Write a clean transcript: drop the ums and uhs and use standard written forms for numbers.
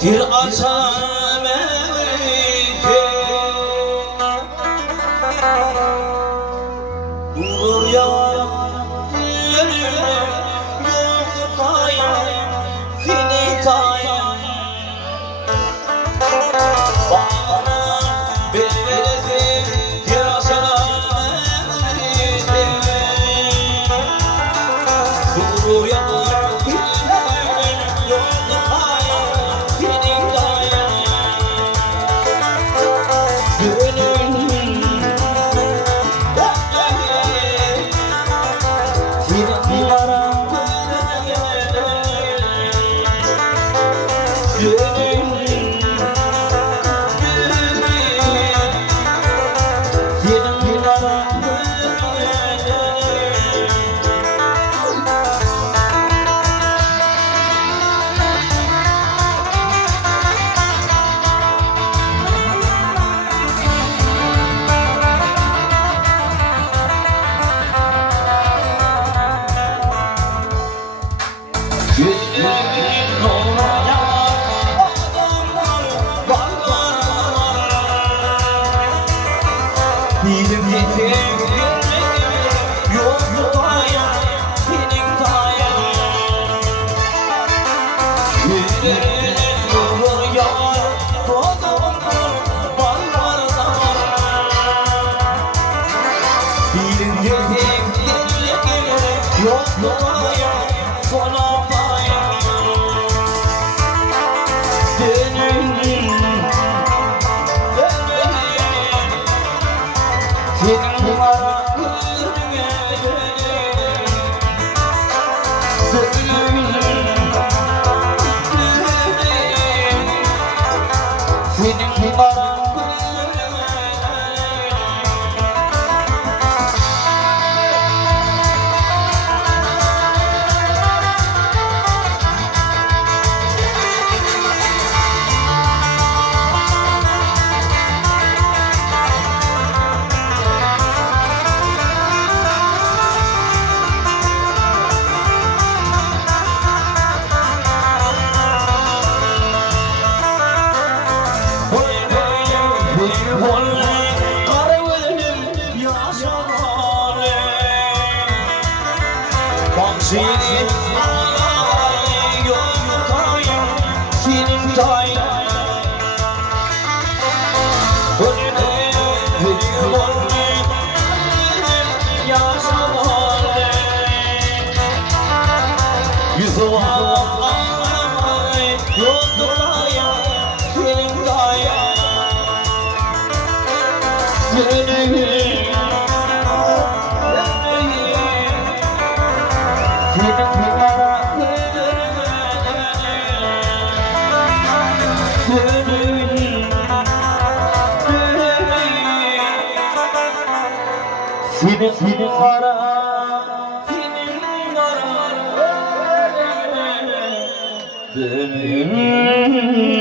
dil açan Bulur yaram yok kayam seni kayam bana belirlesin dil açan Bulur yaram yok kayam seni kayam Bizim yok dayan, senin dayan Yüreğine nur yağar, doğduğundan ballardan Bizim yok dayan, sana dayan Senin bana Senin ağlayın yok kayın senin dayın Önüne veriyor yaşamalı Yüzü ağlayın yok kayın senin dayın Senin ara, senin ara, benim